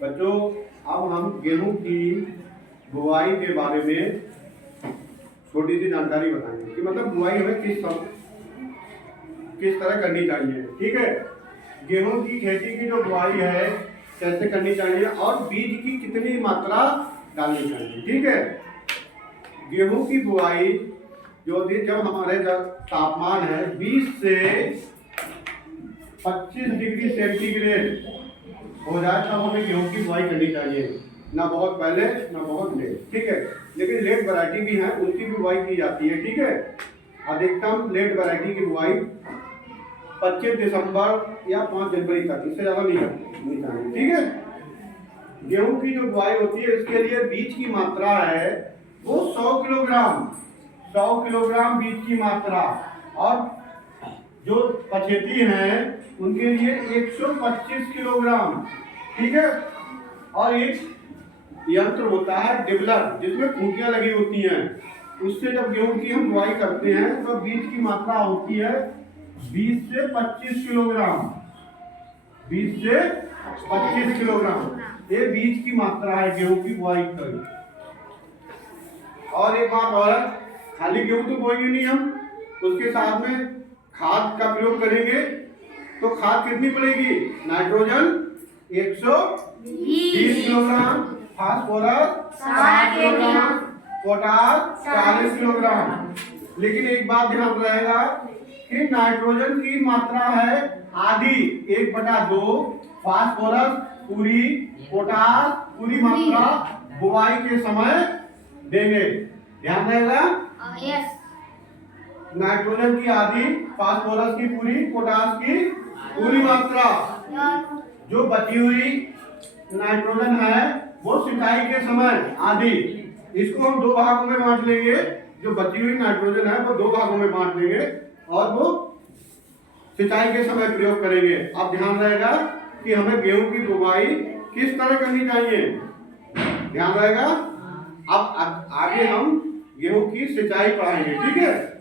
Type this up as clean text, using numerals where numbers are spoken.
बच्चों अब हम गेहूं की बुआई के बारे में छोटी सी जानकारी बताएंगे कि मतलब बुआई हमें किस तरह करनी चाहिए। ठीक है, गेहूं की खेती की जो बुआई है कैसे करनी चाहिए और बीज की कितनी मात्रा डालनी चाहिए। ठीक है, गेहूं की बुआई जो जब हमारे तापमान है 20 से 25 डिग्री सेंटीग्रेड हो जाए तब हमें गेहूं की बुआई करनी चाहिए, ना बहुत पहले ना बहुत लेट। ठीक है, लेकिन लेट वैरायटी भी है, उनकी भी बुआई की जाती है। ठीक है, अधिकतम लेट वैरायटी की बुआई 25 दिसंबर या 5 जनवरी तक, इससे ज़्यादा नहीं चाहिए। ठीक है, गेहूं की जो बुआई होती है इसके लिए बीज की मात्रा है वो 100 किलोग्राम बीज की मात्रा, और जो पछेती हैं उनके लिए 125 किलोग्राम। ठीक है, और एक यंत्र होता है डिबलर जिसमें खूंटियां लगी होती हैं, उससे जब गेहूं की हम बुआई करते हैं तो बीज की मात्रा होती है 20 से 25 किलोग्राम। 20 से 25 किलोग्राम ये बीज की मात्रा है गेहूं की बुआई की। और एक बात और, खाली गेहूं तो बोएंगे नहीं हम, उसके साथ में खाद का प्रयोग करेंगे। तो खाद कितनी पड़ेगी? Nitrogen 120 kilogram, phosphorus 60 kilogram, potash 40 kilogram. लेकिन एक बात ध्यान रहेगा कि नाइट्रोजन की मात्रा है आधी, 1/2, फास्फोरस पूरी, पोटास पूरी मात्रा बुआई के समय देंगे। ध्यान रहेगा, नाइट्रोजन की आधी, फास्फोरस की पूरी, पोटास की पूरी मात्रा। जो बची हुई नाइट्रोजन है वो सिंचाई के समय आधी, इसको हम 2 भागों में बांट लेंगे। जो बची हुई नाइट्रोजन है वो 2 भागों में बांट लेंगे और वो सिंचाई के समय प्रयोग करेंगे। अब ध्यान रहेगा कि हमें गेहूं की बुआई किस तरह करनी चाहिए, ध्यान रहेगा। अब आगे हम गेहूं की सिंचाई पढ़ाएंगे। ठीक है।